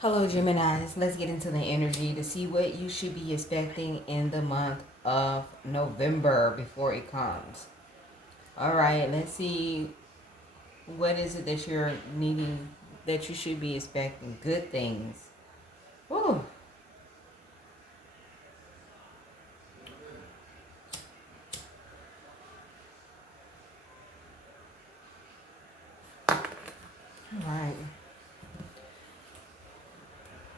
Hello, Geminis. Let's get into the energy to see what you should be expecting in the month of November before it comes. All right, let's see what is it that you're needing, that you should be expecting. Good things. Whew. All right.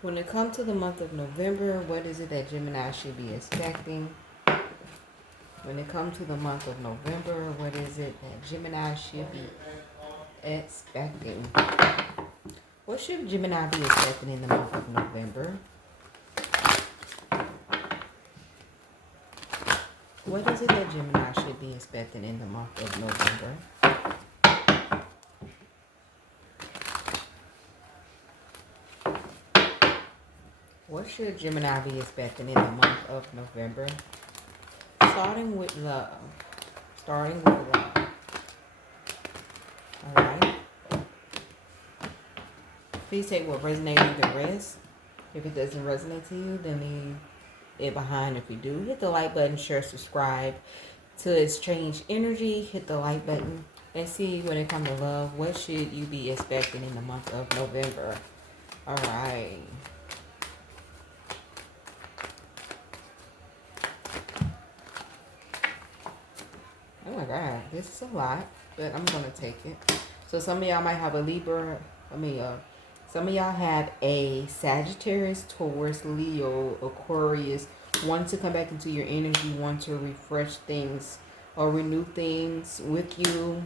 When it comes to the month of November, what is it that Gemini should be expecting? When it comes to the month of November, what is it that Gemini should be expecting? What should Gemini be expecting in the month of November? What is it that Gemini should be expecting in the month of November? What should Gemini be expecting in the month of November? Starting with love. Starting with love. Alright? Please take what resonates with the rest. If it doesn't resonate to you, then leave it behind. If you do, hit the like button, share, subscribe to Exchange Energy. Hit the like button and see when it comes to love, what should you be expecting in the month of November? Alright. Oh my God, this is a lot, but I'm gonna take it. So some of y'all might have a Libra. Some of y'all have a Sagittarius, Taurus, Leo, Aquarius. Want to come back into your energy, want to refresh things or renew things with you.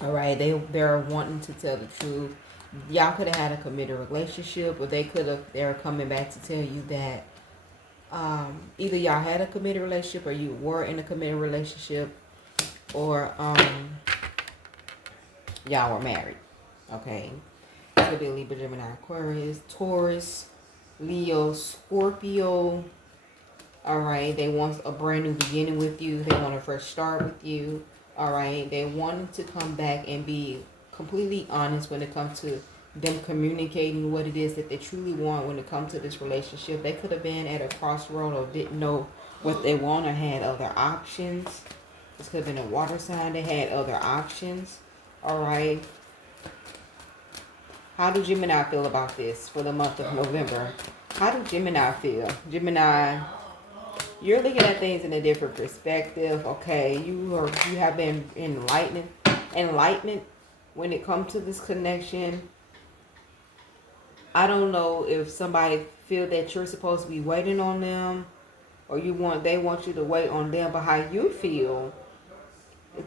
All right, they're wanting to tell the truth. Y'all could have had a committed relationship, or they're coming back to tell you that either y'all had a committed relationship or you were in a committed relationship, or y'all were married. Okay, it could be Libra, Gemini, Aquarius, Taurus, Leo, Scorpio. All right, they want a brand new beginning with you. They want a fresh start with you. All right, they want to come back and be completely honest when it comes to them communicating what it is that they truly want when it comes to this relationship. They could have been at a crossroad or didn't know what they want or had other options. This could have been a water sign. They had other options. All right. How do Gemini feel about this for the month of November? How do Gemini feel? Gemini, you're looking at things in a different perspective. Okay, you have been enlightenment when it comes to this connection. I don't know if somebody feel that you're supposed to be waiting on them, or they want you to wait on them, but how you feel.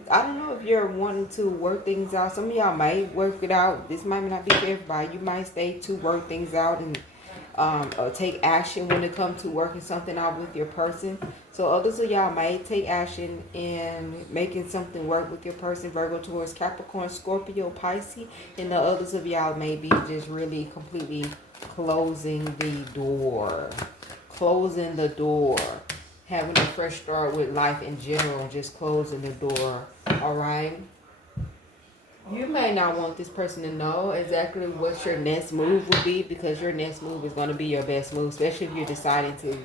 I don't know if you're wanting to work things out. Some of y'all might work it out. This might not be for everybody. You might stay to work things out and or take action when it comes to working something out with your person. So others of y'all might take action in making something work with your person. Virgo, Taurus, Capricorn, Scorpio, Pisces. And the others of y'all may be just really completely closing the door. Closing the door, having a fresh start with life in general, just closing the door. All right, you may not want this person to know exactly what your next move will be, because your next move is going to be your best move, especially if you're deciding to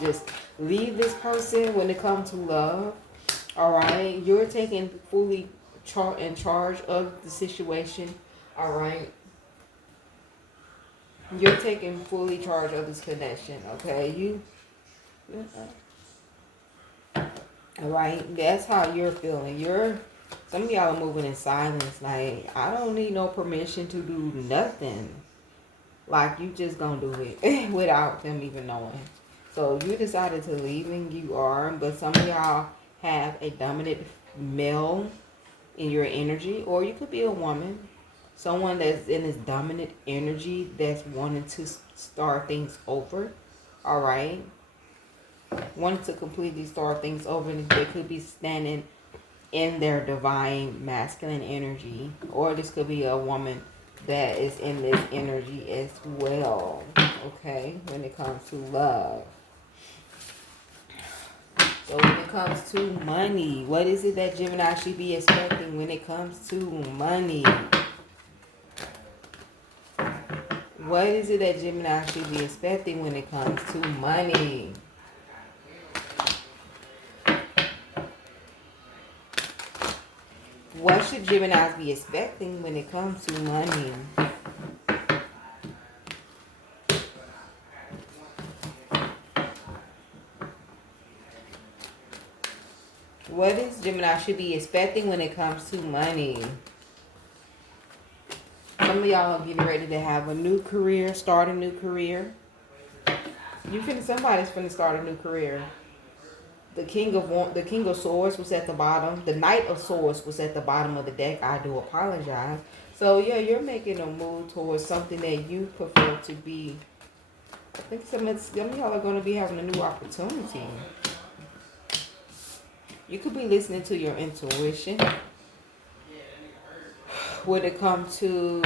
just leave this person when it comes to love. All right, you're taking fully in charge of the situation. All right, you're taking fully charge of this connection. Okay, all right, that's how you're feeling. Some of y'all are moving in silence. Like, I don't need no permission to do nothing. Like, you just gonna do it without them even knowing. So you decided to leave, and you are. But some of y'all have a dominant male in your energy, or you could be a woman, someone that's in this dominant energy that's wanting to start things over. All right, wanting to completely start things over, and they could be standing in their divine masculine energy, or this could be a woman that is in this energy as well. Okay, when it comes to love. So when it comes to money, what is it that Gemini should be expecting when it comes to money? What is it that Gemini should be expecting when it comes to money? What should Geminis be expecting when it comes to money? What is Gemini should be expecting when it comes to money? Some of y'all are getting ready to have a new career, start a new career. Somebody's finna start a new career. The King of Swords was at the bottom. The Knight of Swords was at the bottom of the deck. I do apologize. So yeah, you're making a move towards something that you prefer to be. I think some of y'all are going to be having a new opportunity. You could be listening to your intuition when it comes to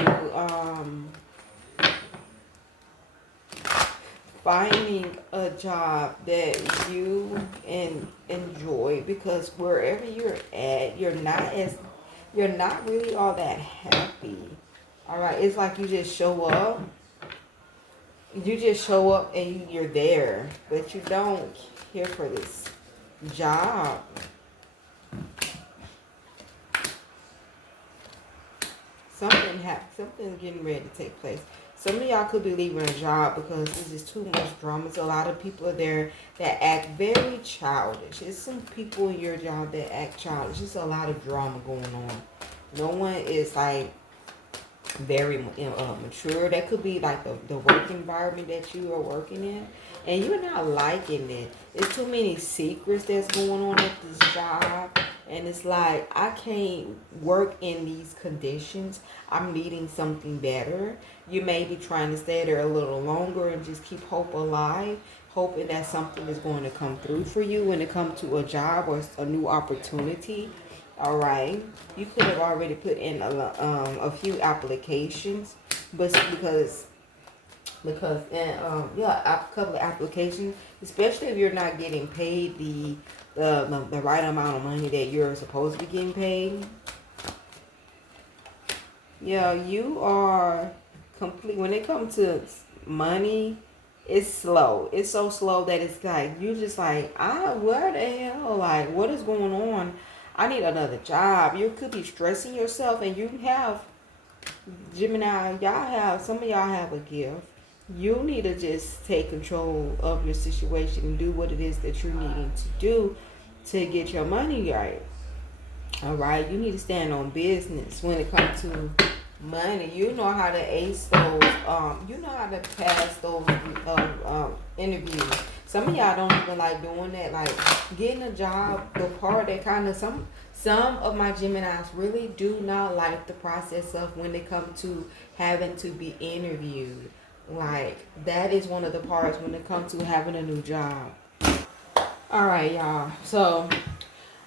finding a job that you enjoy, because wherever you're at, you're not really all that happy. All right, it's like you just show up. You just show up and you're there, but you don't care for this job. Something's getting ready to take place. Some of y'all could be leaving a job because this is too much drama. So a lot of people are there that act very childish. There's some people in your job that act childish. There's a lot of drama going on. No one is like very mature. That could be like the work environment that you are working in, and you're not liking it. There's too many secrets that's going on at this job, and it's like, I can't work in these conditions. I'm needing something better. You may be trying to stay there a little longer and just keep hope alive, hoping that something is going to come through for you when it comes to a job or a new opportunity. All right, you could have already put in a few applications, but because a couple of applications, especially if you're not getting paid the right amount of money that you're supposed to be getting paid. Yeah, you are complete when it comes to money. It's slow. It's so slow that it's like you just like, where the hell? Like, what is going on? I need another job. You could be stressing yourself, and you have Gemini. Some of y'all have a gift. You need to just take control of your situation and do what it is that you're needing to do to get your money right. All right, you need to stand on business when it comes to money. You know how to ace those. You know how to pass those interviews. Some of y'all don't even like doing that. Like getting a job, the part that kind of some of my Geminis really do not like the process of when they come to having to be interviewed. Like that is one of the parts when it comes to having a new job. All right, y'all. So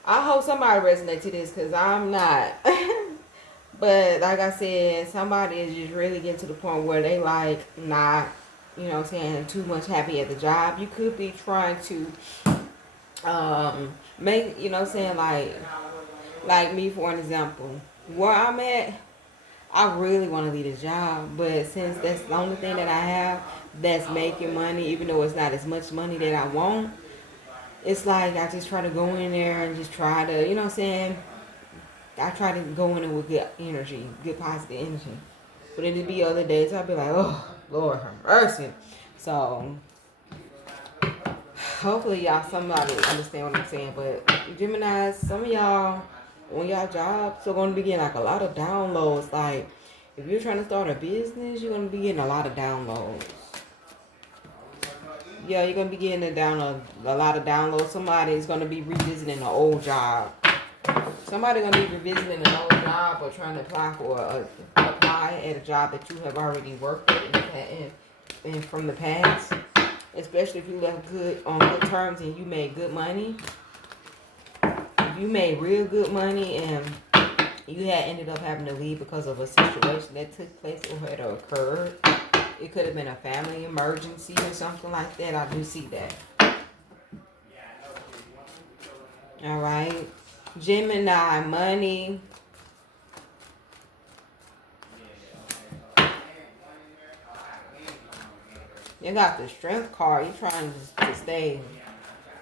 I hope somebody resonates to this, because I'm not. But like I said, somebody is just really getting to the point where they like not, too much happy at the job. You could be trying to make, like me for an example. Where I'm at, I really want to leave the job, but since that's the only thing that I have that's making money, even though it's not as much money that I want, it's like I just try to go in there and just try to, I try to go in there with good energy, good positive energy. But it'd be other days I'd be like, oh, Lord have mercy. So hopefully somebody understand what I'm saying. But Geminis, some of y'all, on y'all jobs, are going to be getting like a lot of downloads. Like if you're trying to start a business, you're going to be getting a lot of downloads. Yeah, you're going to be getting a lot of downloads. Somebody is going to be revisiting an old job. Somebody going to be revisiting an old job or trying to apply at a job that you have already worked at in from the past. Especially if you left on good terms and you made good money. If you made real good money and you had ended up having to leave because of a situation that took place or had occurred. It could have been a family emergency or something like that. I do see that. All right. Gemini, money. You got the strength card. You're trying to stay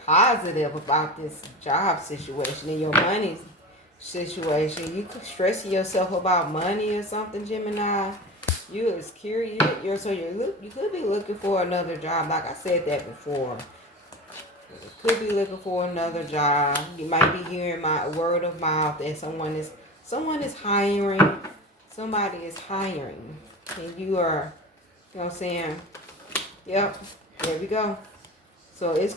positive about this job situation and your money situation. You could stressing yourself about money or something, Gemini. You is curious. You could be looking for another job. Like I said that before. You could be looking for another job. You might be hearing my word of mouth that someone is hiring. Somebody is hiring, and you are. You know what I'm saying? Yep. There we go. So it's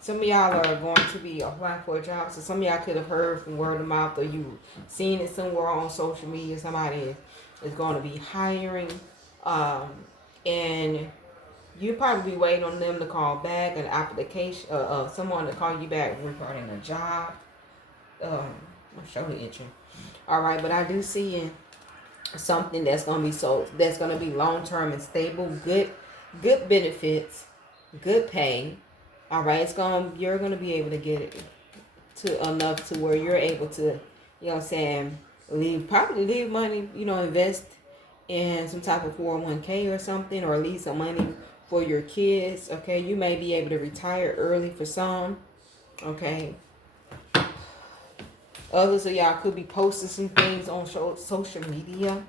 some of y'all are going to be applying for a job. So some of y'all could have heard from word of mouth, or you seen it somewhere on social media. Somebody is going to be hiring, and you probably be waiting on them to call back, an application, someone to call you back regarding a job. My shoulder itching. All right, but I do see something that's going to be that's going to be long term and stable, good benefits, good pay. All right, you're gonna be able to get it to enough to where you're able to, you know what I'm saying, leave money, invest in some type of 401k or something, or leave some money for your kids. Okay, you may be able to retire early for some. Okay, others of y'all could be posting some things on social media.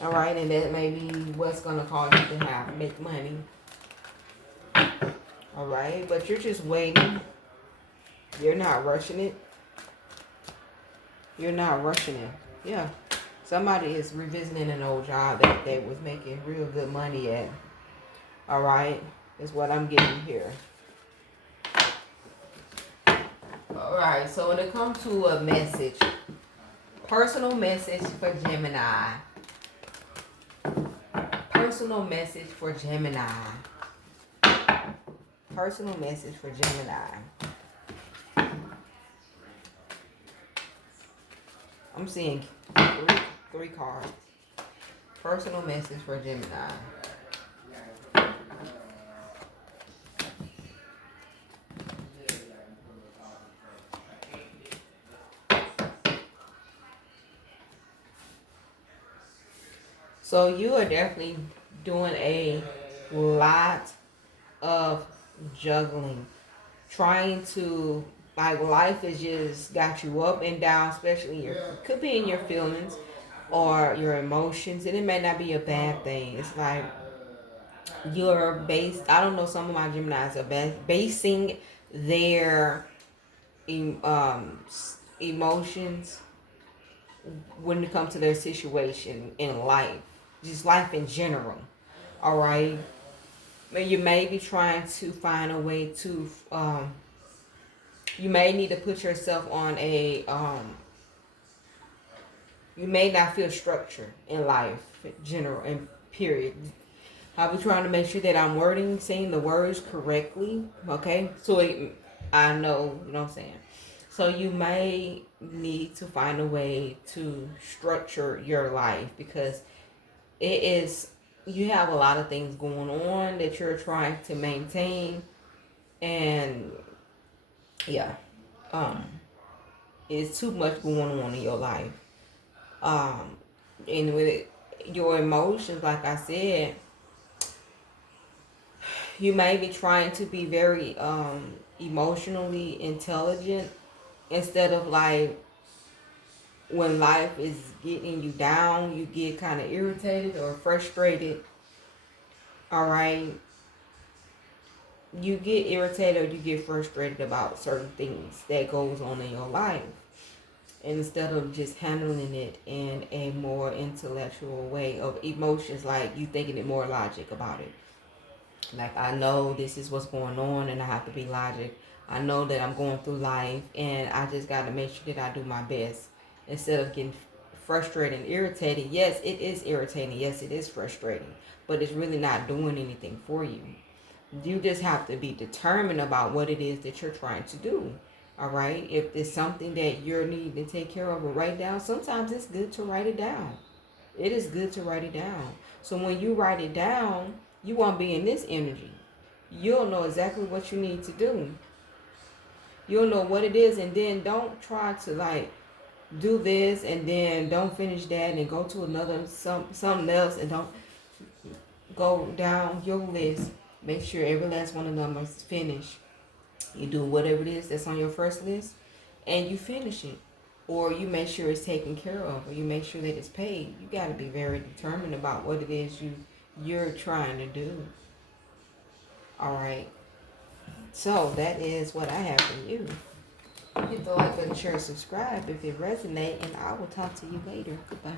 All right, and that may be what's gonna cause you to make money. All right, but you're just waiting. You're not rushing it. You're not rushing it. Yeah. Somebody is revisiting an old job that they was making real good money at. All right. Is what I'm getting here. All right. So when it comes to a message, personal message for Gemini. Personal message for Gemini. Personal message for Gemini. I'm seeing three cards. Personal message for Gemini. So you are definitely doing a lot of juggling. Trying to, like, life has just got you up and down, especially could be in your feelings or your emotions, and it may not be a bad thing. It's like you're I don't know, some of my Geminis are basing their emotions when it comes to their situation in life, just life in general. All right, you may be trying to find a way to you may need to put yourself on you may not feel structure in life in general and period. I'll be trying to make sure that I'm saying the words correctly, okay? So I know, you know what I'm saying? So you may need to find a way to structure your life, because you have a lot of things going on that you're trying to maintain, and yeah, it's too much going on in your life. And with your emotions, like I said, you may be trying to be very emotionally intelligent, instead of, like, when life is getting you down, you get kind of irritated or frustrated. All right, you get irritated or you get frustrated about certain things that goes on in your life, and instead of just handling it in a more intellectual way of emotions, like you thinking it more logic about it. Like, I know this is what's going on and I have to be logic. I know that I'm going through life and I just got to make sure that I do my best, instead of getting frustrated and irritated. Yes, it is irritating. Yes, it is frustrating, but it's really not doing anything for you. You just have to be determined about what it is that you're trying to do. All right. If it's something that you're needing to take care of or write down, sometimes it's good to write it down. It is good to write it down. So when you write it down, you won't be in this energy. You'll know exactly what you need to do. You'll know what it is, and then don't try to, like, do this and then don't finish that and go to another something else and don't go down your list, make sure every last one of them is finished. You do whatever it is that's on your first list, and you finish it, or you make sure it's taken care of, or you make sure that it's paid. You got to be very determined about what it is you're trying to do. All right. So that is what I have for you. Hit the like button, share, subscribe if it resonates, and I will talk to you later. Goodbye.